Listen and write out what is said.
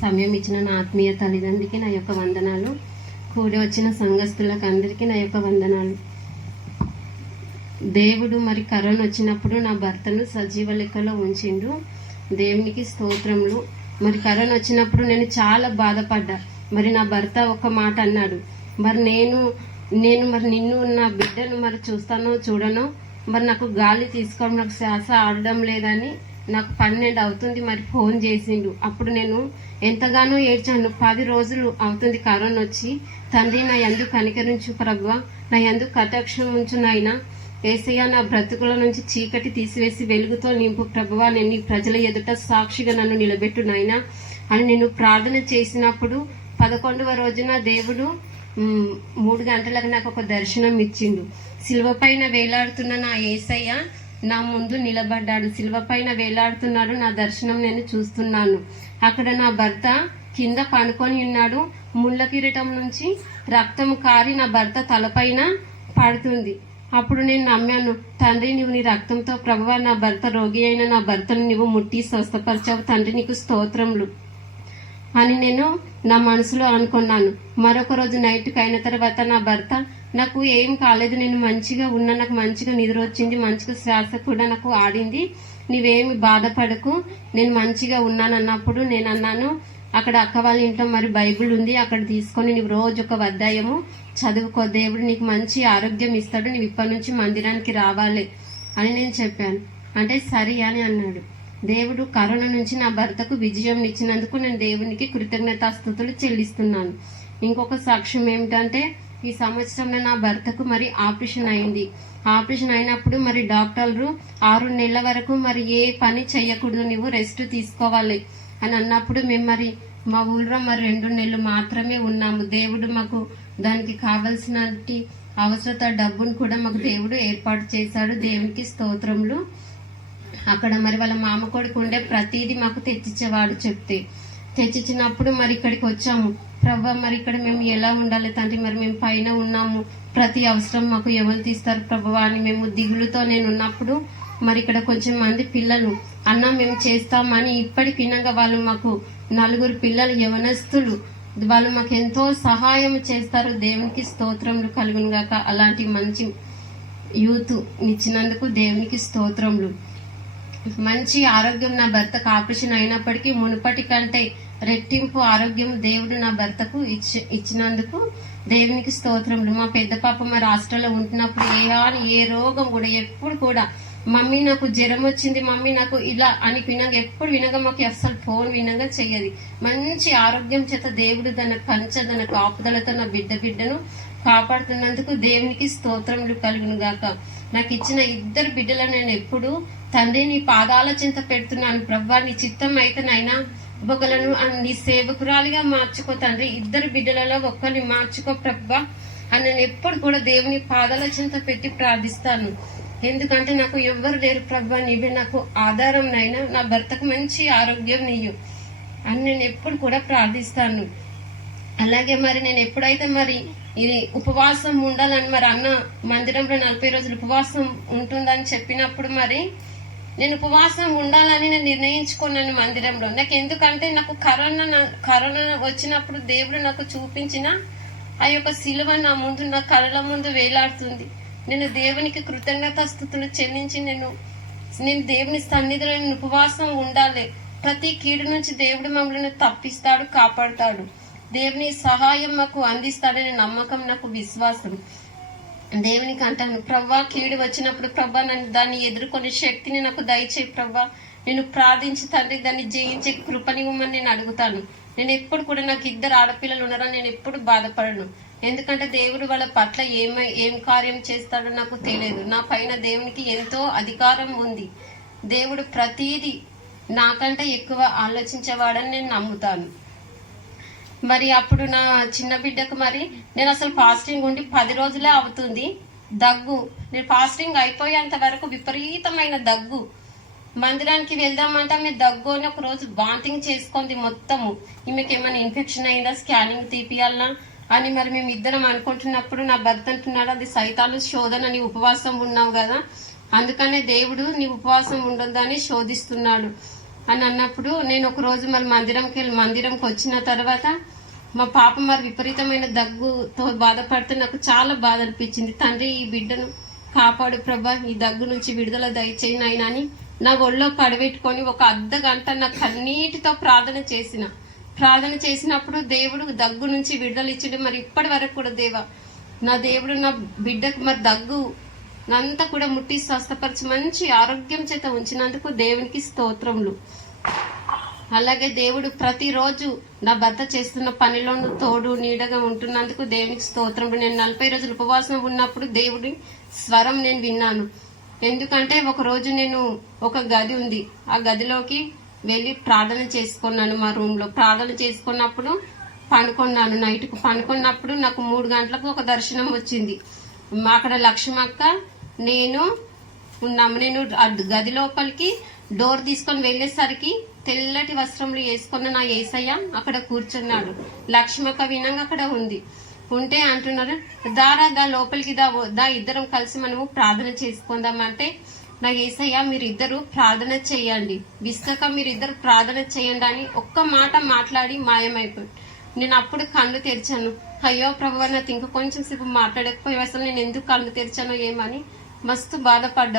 సమయం ఇచ్చిన నా ఆత్మీయ తల్లిదండ్రికి నా యొక్క వందనాలు. కూడి వచ్చిన సంఘస్థులకు అందరికీ నా యొక్క వందనాలు. దేవుడు మరి కరోనా వచ్చినప్పుడు నా భర్తను సజీవ లెక్కలో ఉంచిండు. దేవునికి స్తోత్రములు. మరి కరోనా వచ్చినప్పుడు నేను చాలా బాధపడ్డా. మరి నా భర్త ఒక మాట అన్నాడు. మరి నేను నేను మరి నిన్ను నా బిడ్డను మరి చూస్తానో చూడనో మరి నాకు గాలి తీసుకోవడం నాకు శ్వాస ఆడడం లేదని నాకు పన్నెండు అవుతుంది మరి ఫోన్ చేసిండు. అప్పుడు నేను ఎంతగానో ఏడ్చాను. పది రోజులు అవుతుంది కరోనా వచ్చి. తండ్రి నా ఎందుకు కనికరించు ప్రభు? నా ఎందుకు కటాక్షం ఉంచు నాయన? ఏసయ్య నా బ్రతుకుల నుంచి చీకటి తీసివేసి వెలుగుతో నింపు ప్రభువా నేను నీ ప్రజల ఎదుట సాక్షిగా నన్ను నిలబెట్టు నాయన అని నేను ప్రార్థన చేసినప్పుడు పదకొండవ రోజున దేవుడు మూడు గంటలకు నాకు ఒక దర్శనం ఇచ్చిండు. శిల్వ పైన వేలాడుతున్న నా ఏసయ్య నా ముందు నిలబడ్డాడు. శిల్వ పైన వేలాడుతున్నాడు. నా దర్శనం నేను చూస్తున్నాను. అక్కడ నా భర్త కింద పడుకొని ఉన్నాడు. ముళ్ళ కిరీటం నుంచి రక్తం కారి నా భర్త తలపైన పడుతుంది. అప్పుడు నేను నమ్మాను తండ్రి నువ్వు నీ రక్తంతో ప్రభువా నా భర్త రోగి అయిన నా భర్తను నువ్వు ముట్టి స్వస్థపరిచావు. తండ్రి నీకు స్తోత్రములు అని నేను నా మనసులో అనుకున్నాను. మరొక రోజు నైట్కి అయిన తర్వాత నా భర్త నాకు ఏం కాలేదు నేను మంచిగా ఉన్నా నాకు మంచిగా నిద్ర వచ్చింది మంచిగా శ్వాస కూడా నాకు ఆడింది. నీవేమి బాధపడకు నేను మంచిగా ఉన్నాను అన్నప్పుడు నేను అన్నాను అక్కడ అక్క వాళ్ళ ఇంట్లో మరి బైబిల్ ఉంది అక్కడ తీసుకొని నీవు రోజు ఒక వద్దాయము చదువుకో దేవుడు నీకు మంచి ఆరోగ్యం ఇస్తాడు నీవు ఇప్పటి నుంచి మందిరానికి రావాలి అని నేను చెప్పాను. అంటే సరే అని అన్నాడు. దేవుడు కరోనా నుంచి నా భర్తకు విజయం ఇచ్చినందుకు నేను దేవునికి కృతజ్ఞతాస్థుతులు చెల్లిస్తున్నాను. ఇంకొక సాక్ష్యం ఏమిటంటే ఈ సంవత్సరంలో నా భర్తకు మరి ఆపరేషన్ అయింది. ఆపరేషన్ అయినప్పుడు మరి డాక్టర్లు ఆరు నెలల వరకు మరి ఏ పని చేయకూడదు నువ్వు రెస్ట్ తీసుకోవాలి అని అన్నప్పుడు మేము మరి మా ఊళ్ళో మరి రెండు నెలలు మాత్రమే ఉన్నాము. దేవుడు మాకు దానికి కావలసిన అవసరత డబ్బును కూడా మాకు దేవుడు ఏర్పాటు చేశాడు. దేవునికి స్తోత్రములు. అక్కడ మరి వాళ్ళ మామ కొడుకు ఉండే ప్రతిదీ మాకు తెచ్చిచ్చేవాడు చెప్తే. తెచ్చిచ్చినప్పుడు మరి ఇక్కడికి వచ్చాము. ప్రభా మరి ఇక్కడ మేము ఎలా ఉండాలి తండ్రి? మరి మేము పైన ఉన్నాము. ప్రతి అవసరం మాకు ఎవరు తీస్తారు ప్రభా అని మేము దిగులుతో నేను ఉన్నప్పుడు మరి ఇక్కడ కొంచెం మంది పిల్లలు అన్న మేము చేస్తామని ఇప్పటికి వినంగా వాళ్ళు మాకు నలుగురు పిల్లలు యవనస్తులు. వాళ్ళు మాకు ఎంతో సహాయం చేస్తారు. దేవునికి స్తోత్రములు కలుగును గాక. అలాంటి మంచి యూత్ ఇచ్చినందుకు దేవునికి స్తోత్రములు. మంచి ఆరోగ్యం నా భర్తకు ఆపరేషన్ అయినప్పటికీ మునుపటి కంటే రెట్టింపు ఆరోగ్యం దేవుడు నా భర్తకు ఇచ్చి ఇచ్చినందుకు దేవునికి స్తోత్రములు. మా పెద్ద పాప మరి హాస్టల్లో ఉంటున్నప్పుడు ఏ అని ఏ రోగం కూడా ఎప్పుడు కూడా మమ్మీ నాకు జ్వరం వచ్చింది మమ్మీ నాకు ఇలా అని వినగా ఎప్పుడు వినగా మాకు అస్సలు ఫోన్ వినగా చెయ్యది. మంచి ఆరోగ్యం చేత దేవుడు తన కంచె తన కాపుదలతో నా బిడ్డ బిడ్డను కాపాడుతున్నందుకు దేవునికి స్తోత్రములు కలుగును గాక. నాకు ఇచ్చిన ఇద్దరు బిడ్డలను నేను ఎప్పుడు తండ్రి నీ పాదాల చింత పెడుతున్నాను. ప్రభా నీ చిత్తం అయితేనైనా ఒకలను నీ సేవకురాలిగా మార్చుకో తండ్రి. ఇద్దరు బిడ్డలలో ఒక్కరిని మార్చుకో ప్రభా. అని నేను ఎప్పుడు కూడా దేవుని పాదాల చింత పెట్టి ప్రార్థిస్తాను. ఎందుకంటే నాకు ఎవ్వరు లేరు ప్రభా. నీవే నాకు ఆధారం నైనా నా భర్తకు మంచి ఆరోగ్యం నీయు అని నేను ఎప్పుడు కూడా ప్రార్థిస్తాను. అలాగే మరి నేను ఎప్పుడైతే మరి ఇది ఉపవాసం ఉండాలని మరి అన్న మందిరంలో నలభై రోజులు ఉపవాసం ఉంటుందని చెప్పినప్పుడు మరి నేను ఉపవాసం ఉండాలని నేను నిర్ణయించుకున్నాను మందిరంలో. నాకు ఎందుకంటే నాకు కరోనా నా- కరోనా వచ్చినప్పుడు దేవుడు నాకు చూపించిన ఆ యొక్క శిలువ నా ముందు నా కళ్ళ ముందు వేలాడుతుంది. నేను దేవునికి కృతజ్ఞత స్థుతులు చెల్లించి నేను నేను దేవుని సన్నిధిలో నేను ఉపవాసం ఉండాలి. ప్రతి కీడు నుంచి దేవుడు మమ్మల్ని తప్పిస్తాడు కాపాడుతాడు. దేవుని సహాయం మాకు అందిస్తాడనే నమ్మకం నాకు విశ్వాసం. దేవునికి అంటాను ప్రవ్వా కీడు వచ్చినప్పుడు ప్రభా నన్ను దాన్ని ఎదుర్కొనే శక్తిని నాకు దయచేయి ప్రవ్వా నేను ప్రార్థించి తండ్రి దాన్ని జయించే కృపనివ్వమని నేను అడుగుతాను. నేను ఎప్పుడు కూడా నాకు ఇద్దరు ఆడపిల్లలు ఉన్నారని నేను ఎప్పుడు బాధపడను. ఎందుకంటే దేవుడు వాళ్ళ పట్ల ఏమై ఏం కార్యం చేస్తాడో నాకు తెలియదు. నా పైన దేవునికి ఎంతో అధికారం ఉంది. దేవుడు ప్రతీది నాకంటే ఎక్కువ ఆలోచించేవాడని నేను నమ్ముతాను. మరి అప్పుడు నా చిన్న బిడ్డకు మరి నేను అసలు ఫాస్టింగ్ ఉండి పది రోజులే అవుతుంది. దగ్గు. నేను ఫాస్టింగ్ అయిపోయేంత వరకు విపరీతమైన దగ్గు. మందిరానికి వెళ్దామంటే ఆమె దగ్గు అని ఒక రోజు వాంతింగ్ చేసుకుంది మొత్తము. ఈమెకి ఏమైనా ఇన్ఫెక్షన్ అయిందా స్కానింగ్ తీపియాలనా అని మరి మేము ఇద్దరం అనుకుంటున్నప్పుడు నా భర్త అంటున్నాడు అది సైతాలు శోధన నీ ఉపవాసం ఉన్నావు కదా. అందుకనే దేవుడు నీ ఉపవాసం ఉండొద్దని శోధిస్తున్నాడు. అని అన్నప్పుడు నేను ఒక రోజు మరి మందిరంకి వెళ్ళి మందిరంకి వచ్చిన తర్వాత మా పాప మరి విపరీతమైన దగ్గుతో బాధపడితే నాకు చాలా బాధ అనిపించింది. తండ్రి ఈ బిడ్డను కాపాడు ప్రభా. ఈ దగ్గు నుంచి విడుదల దయచేయి నాయన అని నా ఒళ్ళో పడబెట్టుకొని ఒక అర్ధ గంట నా కన్నీటితో ప్రార్థన చేసిన. ప్రార్థన చేసినప్పుడు దేవుడు దగ్గు నుంచి విడుదల ఇచ్చిండు. మరి ఇప్పటి వరకు కూడా దేవ నా దేవుడు నా బిడ్డకు మరి దగ్గు అంతా కూడా ముట్టి స్వస్థపరిచి మంచి ఆరోగ్యం చేత ఉంచినందుకు దేవునికి స్తోత్రములు. అలాగే దేవుడు ప్రతిరోజు నా భర్త చేస్తున్న పనిలోను తోడు నీడగా ఉంటున్నందుకు దేవునికి స్తోత్రం. నేను నలభై రోజులు ఉపవాసం ఉన్నప్పుడు దేవుడి స్వరం నేను విన్నాను. ఎందుకంటే ఒక రోజు నేను ఒక గది ఉంది. ఆ గదిలోకి వెళ్ళి ప్రార్థన చేసుకున్నాను మా రూమ్లో. ప్రార్థన చేసుకున్నప్పుడు పనుకున్నాను నైట్కు పనుకున్నప్పుడు నాకు మూడు గంటలకు ఒక దర్శనం వచ్చింది. అక్కడ లక్ష్మక్క నేను ఉన్నాము. నేను ఆ గది లోపలికి డోర్ తీసుకొని వెళ్ళేసరికి తెల్లటి వస్త్రములు వేసుకున్న నా ఏసయ్య అక్కడ కూర్చున్నాడు. లక్ష్మక వినంగా అక్కడ ఉంది. ఉంటే అంటున్నారు దారా దా లోపలికి దా దా ఇద్దరం కలిసి మనము ప్రార్థన చేసుకుందాం అంటే నా ఏసయ్య మీరిద్దరు ప్రార్థన చేయండి. విస్తక మీరిద్దరు ప్రార్థన చేయండి అని ఒక్క మాట మాట్లాడి మాయమైపోయి నేను అప్పుడు కళ్ళు తెరిచాను. అయ్యో ప్రభు నాకు ఇంకా కొంచెం సేపు మాట్లాడకపోయి అసలు నేను ఎందుకు కళ్ళు తెరిచానో ఏమని మస్తు బాధపడ్డాను